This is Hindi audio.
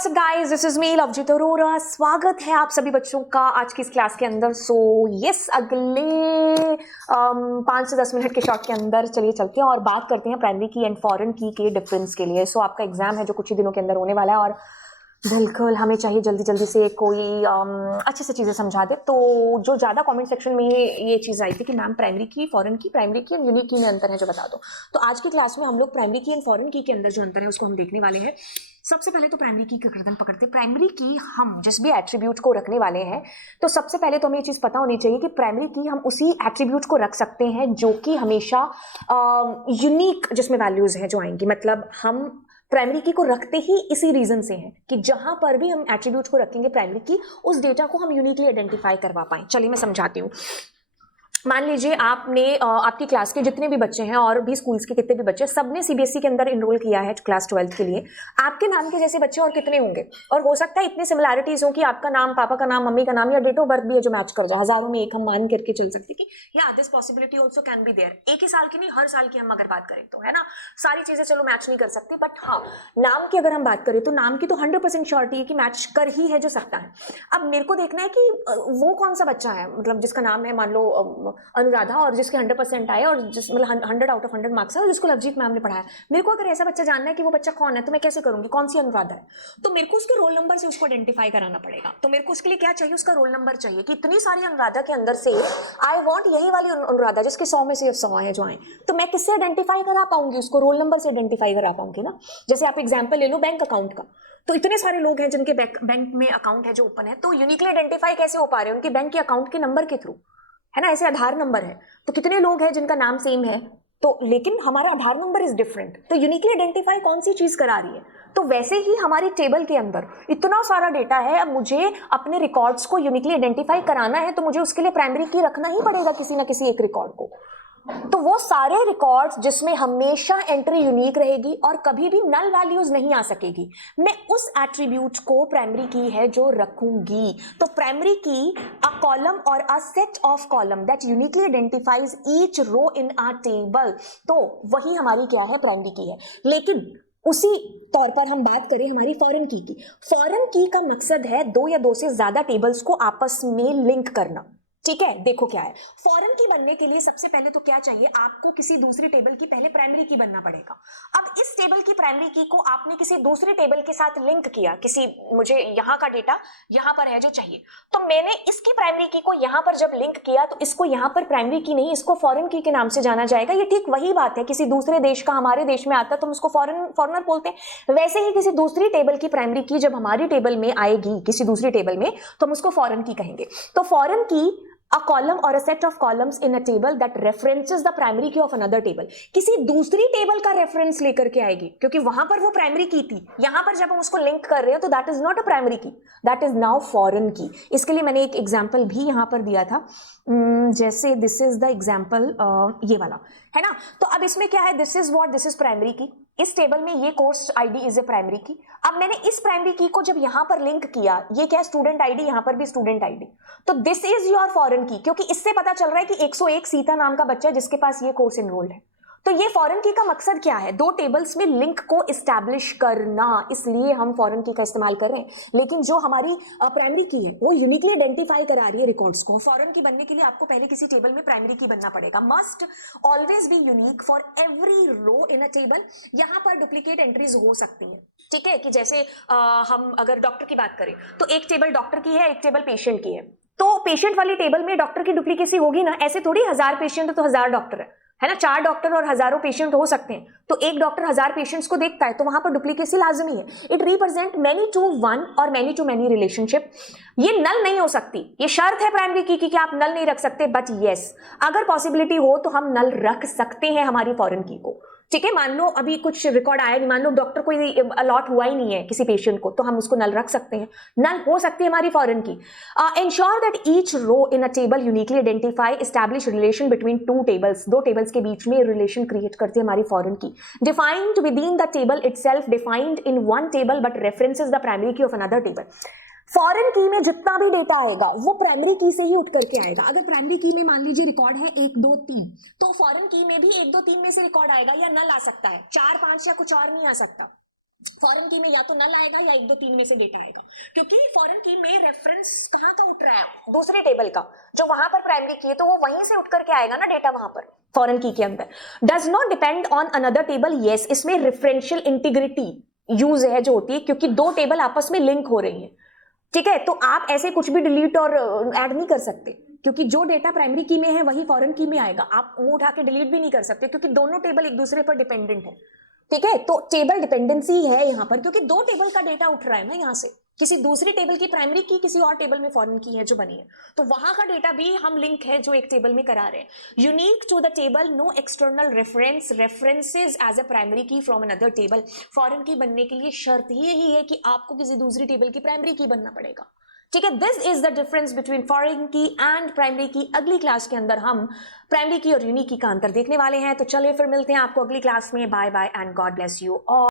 WhatsApp guys, this is me Lavjeet Arora. स्वागत है आप सभी बच्चों का आज की इस क्लास के अंदर। अगले 5 से 10 मिनट के शॉर्ट के अंदर चलिए चलते हैं और बात करते हैं प्राइमरी की एंड फॉरेन की के डिफरेंस के लिए। आपका एग्जाम है जो कुछ ही दिनों के अंदर होने वाला है और बिल्कुल हमें चाहिए जल्दी जल्दी से कोई अच्छे से चीज़ें समझा दे। तो जो ज़्यादा कमेंट सेक्शन में ये चीज़ आई थी कि मैम प्राइमरी की, फॉरेन की, प्राइमरी की और यूनिक की में अंतर है जो बता दो। तो आज की क्लास में हम लोग प्राइमरी की एंड फॉरेन की के अंदर जो अंतर है उसको हम देखने वाले हैं। सबसे पहले तो प्राइमरी की का गर्दन पकड़ते। प्राइमरी की हम जिस भी एट्रीब्यूट को रखने वाले हैं तो सबसे पहले तो हमें ये चीज़ पता होनी चाहिए कि प्राइमरी की हम उसी एट्रीब्यूट को रख सकते हैं जो कि हमेशा यूनिक जिसमें वैल्यूज़ हैं जो आएंगी। मतलब हम प्राइमरी की को रखते ही इसी रीजन से है कि जहां पर भी हम एट्रीब्यूट को रखेंगे प्राइमरी की, उस डेटा को हम यूनिकली आइडेंटिफाई करवा पाएं। चलिए मैं समझाती हूँ। मान लीजिए आपने आपकी क्लास के जितने भी बच्चे हैं और भी स्कूल्स के कितने भी बच्चे, सबने सीबीएसई के अंदर इनरोल किया है क्लास 12th के लिए। आपके नाम के जैसे बच्चे और कितने होंगे, और हो सकता है इतनी सिमिलैरिटीज हो कि आपका नाम, पापा का नाम, मम्मी का नाम या डेट ऑफ बर्थ भी है जो मैच कर जाए। हजारों में एक हम मान करके चल सकते कि या this possibility also can be there. एक ही साल की नहीं, हर साल की हम अगर बात करें तो, है ना, सारी चीजें चलो मैच नहीं कर सकती, बट हाँ नाम की अगर हम बात करें तो नाम की तो 100% श्योरिटी है कि मैच कर ही है जो सकता है। अब मेरे को देखना है कि वो कौन सा बच्चा है, मतलब जिसका नाम है मान लो अनुराधा और जिसके 100% आए और जिस मतलब 100 आउट ऑफ 100 मार्क्स है और जिसको लवजीत मैम ने पढ़ाया। मेरे को अगर ऐसा बच्चा जानना है कि वो बच्चा कौन है तो मैं कैसे करूंगी, कौन सी अनुराधा है, तो मेरे को उसके रोल नंबर से उसको आइडेंटिफाई कराना पड़ेगा। तो मेरे को उसके लिए क्या चाहिए, उसका रोल नंबर चाहिए कि इतनी सारी अनुराधा के अंदर से आई वॉन्ट यही वाली अनुराधा जिसके 100 में से 100 है जो आए। तो मैं किससे आइडेंटिफाई करा पाऊंगी, उसको रोल नंबर से आइडेंटिफाई करा पाऊंगी ना। जैसे आप एग्जाम्पल ले लो बैंक अकाउंट का, तो इतने सारे लोग हैं जिनके बैंक में अकाउंट है जो ओपन है, तो यूनिकली आइडेंटिफाई कैसे हो पा रहे हैं, उनके बैंक के अकाउंट के नंबर के थ्रू, है ना। ऐसे आधार नंबर है तो कितने लोग हैं जिनका नाम सेम है, तो लेकिन हमारा आधार नंबर इज डिफरेंट, तो यूनिकली आइडेंटिफाई कौन सी चीज करा रही है। तो वैसे ही हमारी टेबल के अंदर इतना सारा डेटा है, अब मुझे अपने रिकॉर्ड्स को यूनिकली आइडेंटिफाई कराना है तो मुझे उसके लिए प्राइमरी की रखना ही पड़ेगा किसी ना किसी एक रिकॉर्ड को। तो वो सारे रिकॉर्ड्स जिसमें हमेशा एंट्री यूनिक रहेगी और कभी भी नल वैल्यूज नहीं आ सकेगी, मैं उस एट्रीब्यूट को प्राइमरी की है जो रखूंगी। तो प्राइमरी की अ कॉलम और a set of column that uniquely identifies each row in a table, तो वही हमारी क्या है, प्राइमरी की है। लेकिन उसी तौर पर हम बात करें हमारी फॉरेन की फॉरेन की का मकसद है 2 या 2 से ज्यादा टेबल्स को आपस में लिंक करना। ठीक है, देखो क्या है, फॉरेन की बनने के लिए सबसे पहले तो क्या चाहिए, आपको किसी दूसरी टेबल की पहले प्राइमरी की बनना पड़ेगा। अब इस टेबल की प्राइमरी की को आपने किसी दूसरे टेबल के साथ लिंक किया, किसी, मुझे यहाँ का डेटा यहाँ पर है जो चाहिए, तो मैंने इसकी प्राइमरी की को यहाँ पर जब लिंक किया तो इसको यहाँ पर प्राइमरी की नहीं, इसको फॉरेन की के नाम से जाना जाएगा। ये ठीक वही बात है, किसी दूसरे देश का हमारे देश में आता है तो हम उसको फॉरेनर बोलते हैं। वैसे ही किसी दूसरी टेबल की प्राइमरी की जब हमारी टेबल में आएगी किसी दूसरी टेबल में तो हम उसको फॉरेन की कहेंगे। तो फॉरेन की a column or a set of columns in a table that references the primary key of another table, किसी दूसरी टेबल का रेफरेंस लेकर के आएगी, क्योंकि वहां पर वो प्राइमरी की थी, यहां पर जब हम उसको लिंक कर रहे हैं तो that is not a primary की, दैट इज नाउ फॉरेन की। इसके लिए मैंने एक एग्जांपल भी यहां पर दिया था, जैसे दिस इज द एग्जांपल, ये वाला है ना। तो अब इसमें क्या है, this is what, this is primary की, इस टेबल में ये course ID is a primary की। अब मैंने इस प्राइमरी की को जब यहां पर लिंक किया, ये क्या, स्टूडेंट आईडी, यहां पर भी स्टूडेंट आईडी, तो दिस इज योर फॉरेन की, क्योंकि इससे पता चल रहा है कि 101 सीता नाम का बच्चा है जिसके पास ये कोर्स इनरोल्ड है। तो ये फॉरेन की का मकसद क्या है, 2 टेबल्स में लिंक को इस्टेब्लिश करना, इसलिए हम फॉरेन की का इस्तेमाल कर रहे हैं। लेकिन जो हमारी प्राइमरी की है वो यूनिकली आइडेंटिफाई करा रही है रिकॉर्ड्स को। फॉरेन की बनने के लिए आपको पहले किसी टेबल में प्राइमरी की बनना पड़ेगा, must always be unique for every row in a table. यहाँ पर डुप्लीकेट एंट्रीज हो सकती हैं, ठीक है, कि जैसे हम अगर डॉक्टर की बात करें तो एक टेबल डॉक्टर की है, एक टेबल पेशेंट की है, तो पेशेंट वाली टेबल में डॉक्टर की डुप्लीकेसी होगी ना। ऐसे थोड़ी 1000 पेशेंट है तो 1000 डॉक्टर है ना, 4 डॉक्टर और हजारों पेशेंट हो सकते हैं, तो एक डॉक्टर 1000 पेशेंट्स को देखता है तो वहां पर डुप्लीकेसी लाजमी है। It represent many to one और मैनी टू मैनी रिलेशनशिप। ये नल नहीं हो सकती, ये शर्त है प्राइमरी की कि आप नल नहीं रख सकते, बट यस अगर पॉसिबिलिटी हो तो हम नल रख सकते हैं हमारी फॉरेन की को। ठीक है, मान लो अभी कुछ रिकॉर्ड आया नहीं, मान लो डॉक्टर कोई अलॉट हुआ ही नहीं है किसी पेशेंट को, तो हम उसको नल रख सकते हैं, नल हो सकती है हमारी foreign key. Ensure that each row in a table uniquely identify establish relation between 2 tables, 2 tables के बीच में रिलेशन क्रिएट करती है हमारी फॉरेन की। Defined with in the table itself, defined in one table but references the primary की ऑफ अनदर टेबल। फॉरेन की में जितना भी डेटा आएगा वो प्राइमरी की से ही उठ करके आएगा। अगर प्राइमरी की में मान लीजिए रिकॉर्ड है 1 2 3, तो फॉरेन की में भी 1 2 3 में से रिकॉर्ड आएगा, या नल आ सकता है 4 5 या कुछ और नहीं आ सकता। फॉरेन की में या तो नल आएगा या 1 2 3 में से डेटा आएगा, क्योंकि फॉरेन की में रेफरेंस कहां का उठ रहा है, दूसरे टेबल का, जो वहां पर प्राइमरी की है तो वो वहीं से उठ करके आएगा ना डेटा वहां पर फॉरेन की के अंदर। Does not depend on another table, yes, इसमें रेफरेंशियल इंटीग्रिटी यूज है जो होती है, क्योंकि दो टेबल आपस में लिंक हो रही है, ठीक है। तो आप ऐसे कुछ भी डिलीट और ऐड नहीं कर सकते, क्योंकि जो डेटा प्राइमरी की में है वही फॉरेन की में आएगा। आप मुंह उठा के डिलीट भी नहीं कर सकते, क्योंकि दोनों टेबल एक दूसरे पर डिपेंडेंट है, ठीक है। तो टेबल डिपेंडेंसी है यहाँ पर, क्योंकि दो टेबल का डेटा उठ रहा है ना यहाँ से, किसी दूसरी टेबल की प्राइमरी की किसी और टेबल में फॉरेन की है जो बनी है, तो वहां का डेटा भी हम लिंक है जो एक टेबल में करा रहे हैं। Unique to the table, no external reference, references as a primary key from another table. Foreign key बनने के लिए शर्त यही है कि आपको किसी दूसरी टेबल की प्राइमरी की बनना पड़ेगा, ठीक है। This is the difference between foreign की एंड प्राइमरी की। अगली क्लास के अंदर हम प्राइमरी की और यूनिक की का अंतर देखने वाले हैं। तो चलिए फिर मिलते हैं आपको अगली क्लास में। Bye bye and God bless you all.